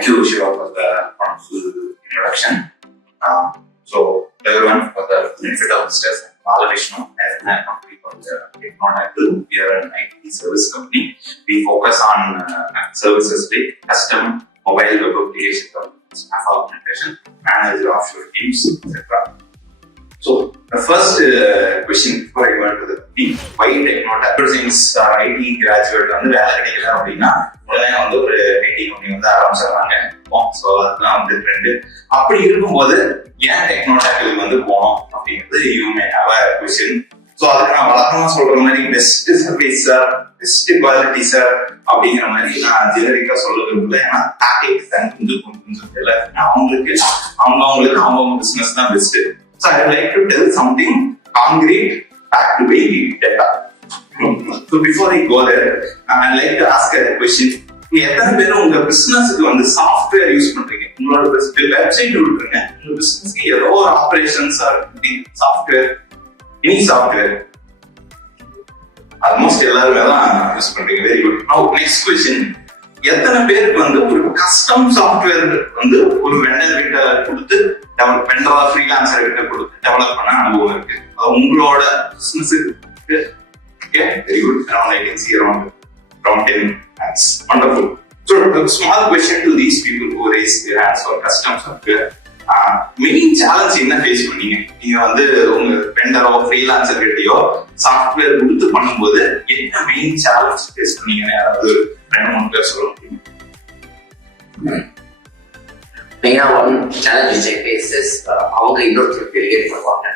Thank you, Shiva, for the wonderful introduction. So, everyone, for the benefit of listeners, Balavishnu as a company called Technodactyl. We are an IT service company. We focus on services like custom mobile web application, staff augmentation, managed offshore teams, etc. So, the first question before I go into the team, why Technodactyl? Since IT graduate வந்து வேலை கிடைக்கல அப்படின்னா உடனே வந்து ஒரு IT company வந்து ஆரம்பிச்சிடறாங்க. So அதுதான் வந்து ட்ரெண்டு. அப்படி இருக்கும்போது ஏன் டெக்னோடாக்டில் வந்து போனோம் அப்படிங்கிறது you may have a question. So அதுக்கு நான் வழக்கமா சொல்ற மாதிரி best service sir, best quality sir அப்படிங்கிற மாதிரி நான் ஜெனரிக்கா சொல்ல விரும்பல. ஏன்னா டாக்டிக்ஸ் வந்து கொஞ்சம் தெரியல. அவங்களுக்கு அவங்க பிசினஸ் தான் best. So I like to tell something concrete backed by data. So before I go there, I'd like to ask a question. எத்தனை பேர் உங்க பிசினஸ்க்கு வந்து சாஃப்ட்வேர் யூஸ் பண்றீங்க? உங்களோட வெப்சைட் விட்டுருங்க, உங்க பிசினஸ்க்கு ஏதோ ஒரு operations software, any software almost எல்லாருமே தான் யூஸ் பண்றீங்க. Very good. நவ நெக்ஸ்ட் क्वेश्चन. எத்தனை பேருக்கு வந்து ஒரு கஸ்டம் சாஃப்ட்வேர் வந்து ஒரு வெண்டர் கிட்ட கொடுத்து வெண்டரா ஃப்ரீலான்சர் கிட்ட கொடுத்து டெவலப் பண்ண அனுபவம் இருக்கு? உங்களோட பிசினஸ்க்கு okay, very good. Around I can see around 10 hands. Wonderful. So, a small question to these people who raise their hands for custom software. Main challenge என்ன ஃபேஸ் பண்ணீங்க? நீங்க வந்து உங்க வெண்டரோ ஃப்ரீலான்சர் கிட்டயோ சாஃப்ட்வேர் கொடுத்து பண்ணும்போது என்ன மெயின் சேலஞ்ச் ஃபேஸ் பண்ணீங்கன்னு யாராவது 2-3 பேர் சொல்ல முடியுமா? மெயினா ஒன் சேலஞ்ச் ஃபேஸஸ் அவங்க இன்னொருத்தர் டெலிகேட் பண்ணுவாங்க.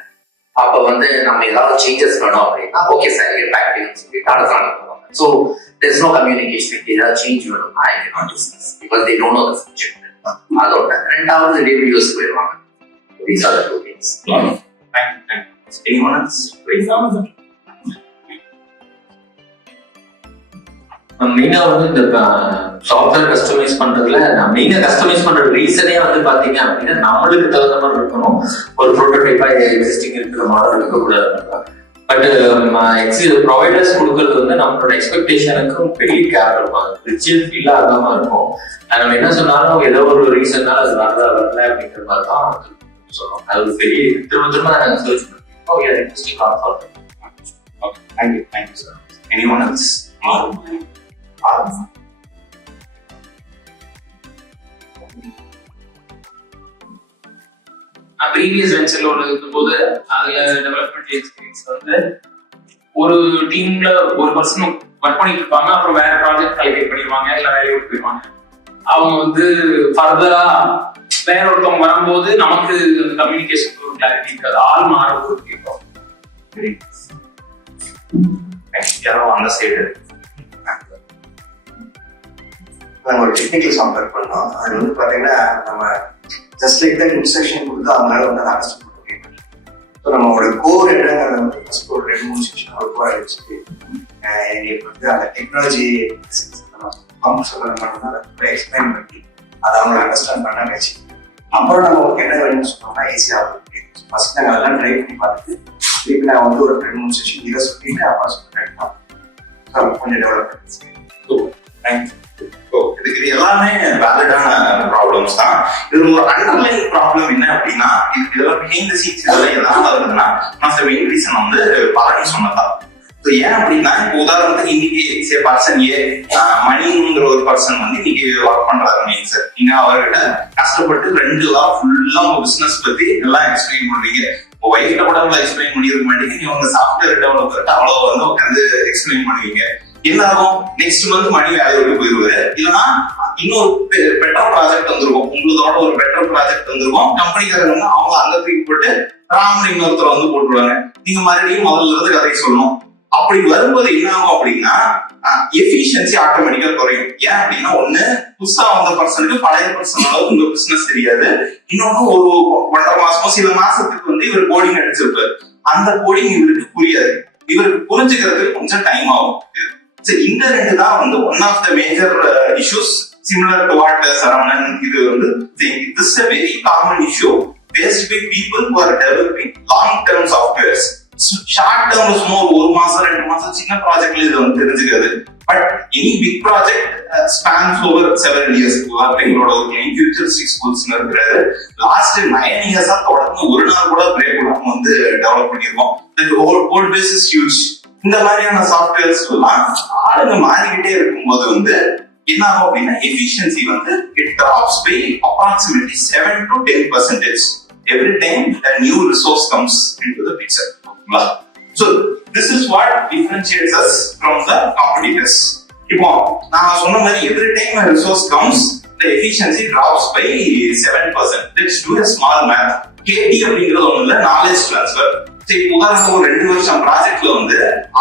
அப்ப வந்து நம்ம ஏதாவது சேஞ்சஸ் பண்ணோம் அப்படின்னா ஓகே சார் பேக்டின்னு சொல்லிட்டு அடுத்த ஸோ there's no communication. ஏதாவது சேஞ்ச் வேணும்னா I cannot discuss because they don't know the subject. அதோட ரெண்டாவது ரிவ்யூஸ் போயிடுவாங்க. These are the two things. Anyone else? மெயினா வந்து இந்த சாஃப்ட்வேர் கஸ்டமைஸ் பண்றதுல மெயினா கஸ்டமைஸ் பண்ற ரீசனே வந்து பாத்தீங்க அப்படின்னா நம்மளுக்கு தகுந்த மாதிரி இருக்கணும். ஒரு ப்ரோட்டோடைப்பா எக்ஸிஸ்டிங் இருக்கிற மாடல் இருக்கக்கூடாது. பட் ப்ரொவைடர்ஸ் கொடுக்கறது வந்து நம்மளோட எக்ஸ்பெக்டேஷனுக்கும் பெரிய கேப் இருக்கும். ரிச்சல் ஃபீல் ஆகாம இருக்கும். நம்ம என்ன சொன்னாலும் ஏதோ ஒரு ரீசன்னால அது வரல அப்படிங்கிற மாதிரி தான் சொல்லுவோம். அது பெரிய திரும்ப நாங்கள் சர்ச் பண்ணுவோம். Interesting concept. Okay, thank you sir. Anyone else? Previous வெஞ்சர்ல ஒன்று இருக்கும்போது அதுல டெவலப்மெண்ட் எக்ஸ்பீரியன்ஸ் வந்து ஒரு டீம்ல ஒரு பர்சன் ஒர்க் பண்ணிட்டு இருப்பாங்க. அப்புறம் வேற ப்ராஜெக்ட் அலோகேட் பண்ணிடுவாங்க, இல்ல வேலையை விட்டு போயிடுவாங்க. அவங்க வந்து ஃபர்தரா வேற ஒருத்தவங்க வரும்போது நமக்கு அந்த கம்யூனிகேஷன் ஒரு கிளாரிட்டி இருக்காது. ஆள் மாறும்போது கேட்கும். யாரோ அந்த சைடு நம்ம ஒரு டெக்னிக்கல் சாஃப்ட்வேர் பண்ணோம். அது வந்து பார்த்தீங்கன்னா நம்ம ஜஸ்ட் லைக் தான் இன்ஸ்ட்ரக்ஷன் கொடுத்து அவங்களால வந்து அண்டர்ஸ்டாண்ட் பண்ண முடியும். ஸோ நம்மளோட கோர் என்னங்கிறத வந்து ஃபர்ஸ்ட் ஒரு 2-3 செக்ஷன் ஒரு கோர் வச்சுட்டு எங்களுக்கு வந்து அந்த டெக்னாலஜி அவங்க சொல்றது மட்டும்தான் அதை எக்ஸ்பிளைன் பண்ணி அதை அவங்க அண்டர்ஸ்டாண்ட் பண்ண வச்சு அப்புறம் நம்ம என்ன வேணும்னு சொன்னோம்னா ஈஸியாக முடியும். ஃபர்ஸ்ட் நாங்கள் அதெல்லாம் ட்ரை பண்ணி பார்த்துட்டு திருப்பி நான் வந்து ஒரு 2-3 செக்ஷன் இதை சொல்லிட்டு அப்புறம் சொல்லிட்டேன் கொஞ்சம் டெவலப் பண்ணி. இது எல்லாமே வேலிடான ப்ராப்ளம்ஸ் தான். இது ஒரு அண்டர்லைன் ப்ராப்ளம் என்ன அப்படின்னா இதெல்லாம் பிஹைண்ட் தி சீன்ஸ் இதெல்லாம் எதனால வருதுன்னா மெயின் ரீசன் வந்து பலன் சொன்னதான். ஏன் அப்படின்னா இப்போ உதாரணத்துக்கு இன்னைக்கு பர்சன் மணிங்கிற ஒரு பர்சன் வந்து இன்னைக்கு ஒர்க் பண்றாரு மெயின் சார். நீங்க அவர்கிட்ட கஷ்டப்பட்டு 2 வாரம் ஃபுல்லா உங்க பிசினஸ் பத்தி எல்லாம் எக்ஸ்பிளைன் பண்றீங்க. ஒய்ஃப்ட கூட எக்ஸ்பிளைன் பண்ணிருக்க மாட்டீங்க. நீங்க உங்க சாஃப்ட்வேர் டெவலப்பர்கிட்ட அவ்வளவு வந்து உட்காந்து எக்ஸ்பிளைன் பண்ணுவீங்க. என்ன ஆகும்? நெக்ஸ்ட் மந்த் மணி வேலையை விட்டு போயிருவாரு. இல்லைன்னா இன்னொரு பெட்டர் ப்ராஜெக்ட் வந்துருக்கும், உங்களோட ஒரு பெட்டர் ப்ராஜெக்ட் வந்துருக்கும். கம்பெனிக்காரங்க அவங்க அந்த தூக்கி போட்டு ராமன் இன்னொருத்தர் வந்து போட்டுருவாங்க. நீங்க மறுபடியும் முதல்ல இருந்து கதையை சொல்லணும். அப்படி வரும்போது என்ன ஆகும் அப்படின்னா எஃபிஷியன்சி ஆட்டோமேட்டிக்கா குறையும். ஏன் அப்படின்னா ஒண்ணு புதுசா வந்த பர்சனுக்கு பழைய பர்சன் அளவு உங்க பிசினஸ் தெரியாது. இன்னொன்னு ஒரு 1.5 மாசமோ சில மாசத்துக்கு வந்து இவர் கோடிங் அடிச்சிருப்பாரு. அந்த கோடிங் இவருக்கு புரியாது. இவருக்கு புரிஞ்சுக்கிறதுக்கு கொஞ்சம் டைம் ஆகும். இந்த 2 தான் வந்து one of the major issues similar to what Saravanan இது வந்து this is a very common issue faced by people who are developing long term softwares. Short டேர்ம்ல சும்மா ஒரு மாசம் 2 மாசம் சின்ன ப்ராஜெக்ட்ல இது வந்து தெரிஞ்சுக்காது. But any big project spans over several years. எங்களோட ஒரு ஃபியூச்சரிஸ்டிக் ஸ்கூல்ஸ் இருக்கிறது லாஸ்ட் 9 இயர்ஸா தொடர்ந்து ஒரு நாள் கூட பிரேக் இல்லாம வந்து டெவலப் பண்ணிருக்கோம். Whole base is huge. இந்த மாதிரியான சாஃப்ட்வேர்ஸ் எல்லாம் ஆளுங்க மாறிக்கிட்டே இருக்கும்போது வந்து என்ன ஆகும் அப்படின்னா எஃபிஷியன்சி வந்து it drops by approximately 7 to 10% every time a new resource comes into the picture. So this is what differentiates us from the competitors. இப்போ நான் சொன்ன மாதிரி every time a resource comes the efficiency drops by 7%. Let's do a small math. KT அப்படிங்கிறது ஒண்ணு இல்ல, knowledge transfer. சரி, உதாரணத்துக்கு ஒரு 2 வருஷம் ப்ராஜெக்ட்ல வந்து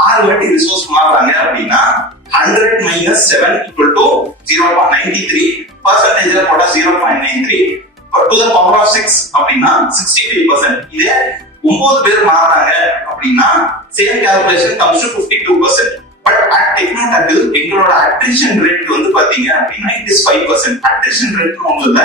6 வாட்டி ரிசோர்ஸ் மாறுறாங்க அப்படின்னா 100 minus 7 equal to 0.93 percentage போட்டா 0.93 to the power of 6 அப்படின்னா 65%. இதே 9 பேர் மாறாங்க அப்படின்னா same calculation comes to 52%. But at Technotackle எங்களோட அட்ரிஷன் ரேட் வந்து பாத்தீங்க அப்படின்னா it is 5%. அட்ரிஷன் ரேட் ஒண்ணும் இல்ல,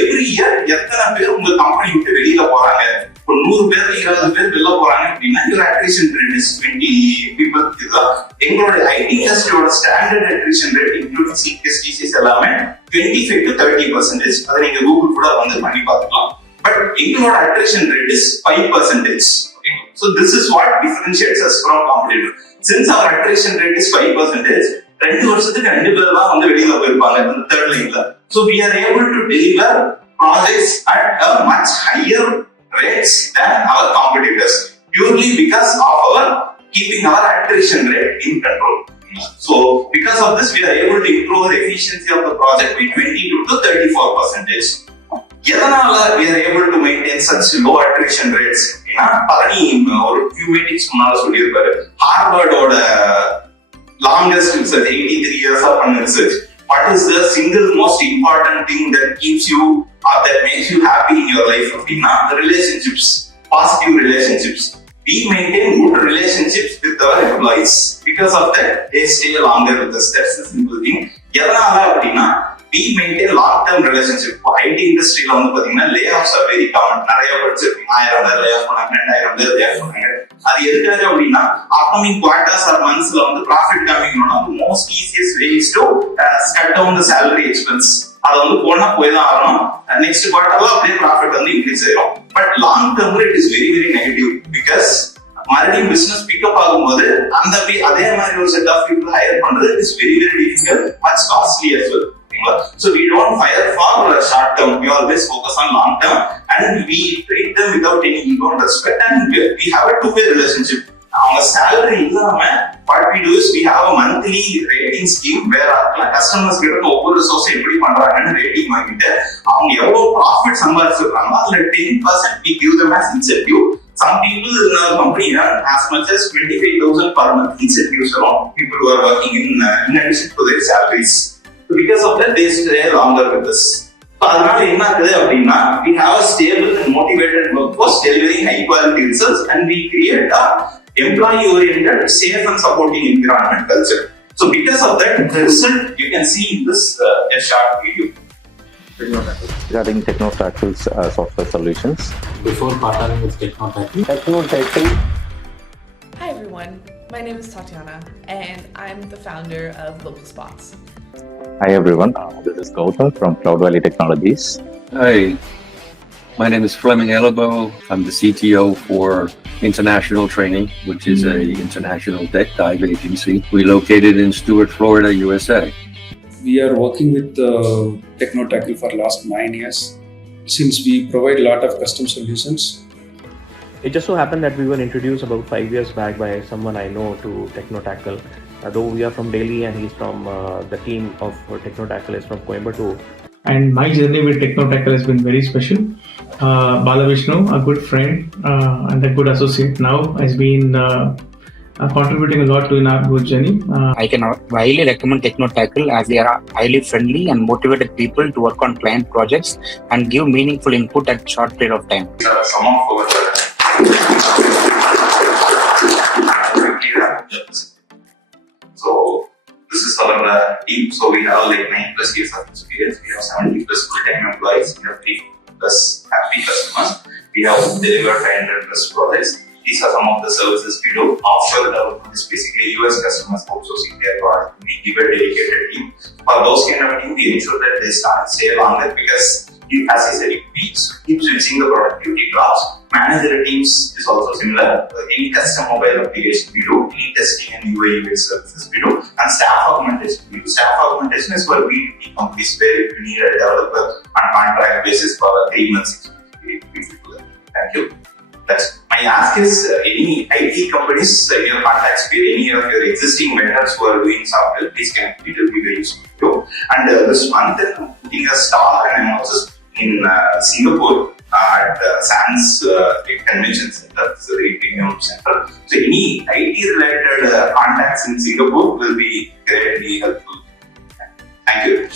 எவ்ரி இயர் எத்தனை பேர் உங்க கம்பெனி விட்டு வெளியில போறாங்க. இப்போ 100 பேர் 20 பேர் வெளில போறாங்க அப்படின்னா your attrition rate is 20 people. இதுதான் எங்களோட ஐடி இண்டஸ்ட்ரியோட standard attrition rate including CTS TCS எல்லாமே 25 to 30%. அதை நீங்க கூகுள் கூட வந்து பண்ணி பார்த்துக்கலாம். பட் எங்களோட attrition rate is 5%. So this is what differentiates us from competitor. Since our attrition rate is 5%, 2 வருஷத்துக்கு 2 பேர் தான் வந்து வெளியில போயிருப்பாங்க இந்த தேர்ட் லைன்ல. So we are able to deliver projects at a much higher rates than our competitors purely because of our keeping our attrition rate in control. So because of this we are able to improve the efficiency of the project by 22 to 34%. எதனால we are able to maintain such low attrition rates? Palani ஒரு few meetings முன்னால சொல்லியிருப்பாரு, ஹார்வர்டோட longest research 83 years பண்ண research. What is the single most important thing that keeps you or that makes you happy in your life? அப்படின்னா relationships, positive relationships. We maintain good relationships with our employees. Because of that, they stay longer with us. That's the simple thing. எதனால அப்படின்னா we maintain long-term relationship. IT இண்டஸ்ட்ரியில வந்து பாத்தீங்கன்னா layoffs are very common. நிறைய படிச்சிருப்பீங்க, 1000 பேர் lay off பண்ணாங்க, 2000 பேர் லே ஆஃப் பண்ணாங்க. அது எதுக்காக அப்படின்னா அப்கமிங் குவார்டர்ஸ் ஆர் மந்த்ஸ்ல வந்து ப்ராஃபிட் காமிக்கணும்னா most easiest way is to cut down the salary expense. அது வந்து போனா போய் தான் ஆகணும். நெக்ஸ்ட் குவார்டர்ல அப்படியே ப்ராஃபிட் வந்து இன்க்ரீஸ் ஆயிடும். பட் லாங் டர்ம்ல it is very very negative. Because மறுபடியும் பிசினஸ் பிக்கப் ஆகும்போது அந்த அதே மாதிரி ஒரு செட் ஆஃப் பீப்புள் ஹையர் பண்றது is very very difficult, much costly as well. So we don't hire for short term, we always focus on long term and we treat them without any ego and respect, and we have a two-way relationship. Our salary இல்லாம what we do is we have a monthly rating scheme where our customers கிட்ட ஒவ்வொரு resource எப்படி பண்றாங்கன்னு rating வாங்கிட்டு அவங்க எவ்வளவு profit சம்பாதிச்சிருக்காங்க அதுல 10% we give them as incentive. Some people in our company earn as much as 25,000 per month incentives around people who are working in addition to their salaries. So because of that they stay longer with us. So அதனால என்ன ஆகுது அப்படின்னா we have a stable and motivated workforce delivering high quality results, and we create a employee oriented, safe and supporting environment culture. So because of that, the result you can see in this a short video. Regarding Technotackle's software solutions. Before partnering with Technotackle. Hi everyone, my name is Tatiana and I'm the founder of Local Spots. Hi everyone, this is Gautam from Cloud Valley Technologies. Hi, my name is Fleming Elabo. I'm the CTO for International Training, which is an international tech dive agency. We're located in Stuart, Florida, USA. We are working with Technotackle for last 9 years. Since we provide a lot of custom solutions. It just so happened that we were introduced about 5 years back by someone I know to Technotackle. Though we are from Delhi and he's from the team of Technotackle is from Coimbatore. And my journey with Technotackle has been very special. Balavishnu, a good friend and a good associate now, has been contributing a lot to in our good journey. I can highly recommend Technotackle as they are highly friendly and motivated people to work on client projects and give meaningful input at short period of time. Some of our so this is our team. So we have like 9+ years of experience. We have 70+ full-time employees. We have 3+ happy customers. We have delivered 500+ projects. These are some of the services we do. Offshore development is basically US customers outsourcing their product. We give a dedicated team. For those kind of team, we ensure that they stay longer because, as I said, if we keep switching the productivity drops. Manager teams is also similar. Any custom mobile application we do, any testing and UI UX services we do, and staff augmentation we do. Staff augmentation is for B2B companies where if you need a developer on contract basis for 3 months, we do that. Thank you. That's my ask is any IT companies in your contacts with any of your existing vendors who are doing software, please connect. It will be very useful to you. And this month I'm putting a stall and I'm also in Singapore at SANS Convention Center. It's a very premium center. So any IT related contacts in Singapore will be greatly helpful. Thank you.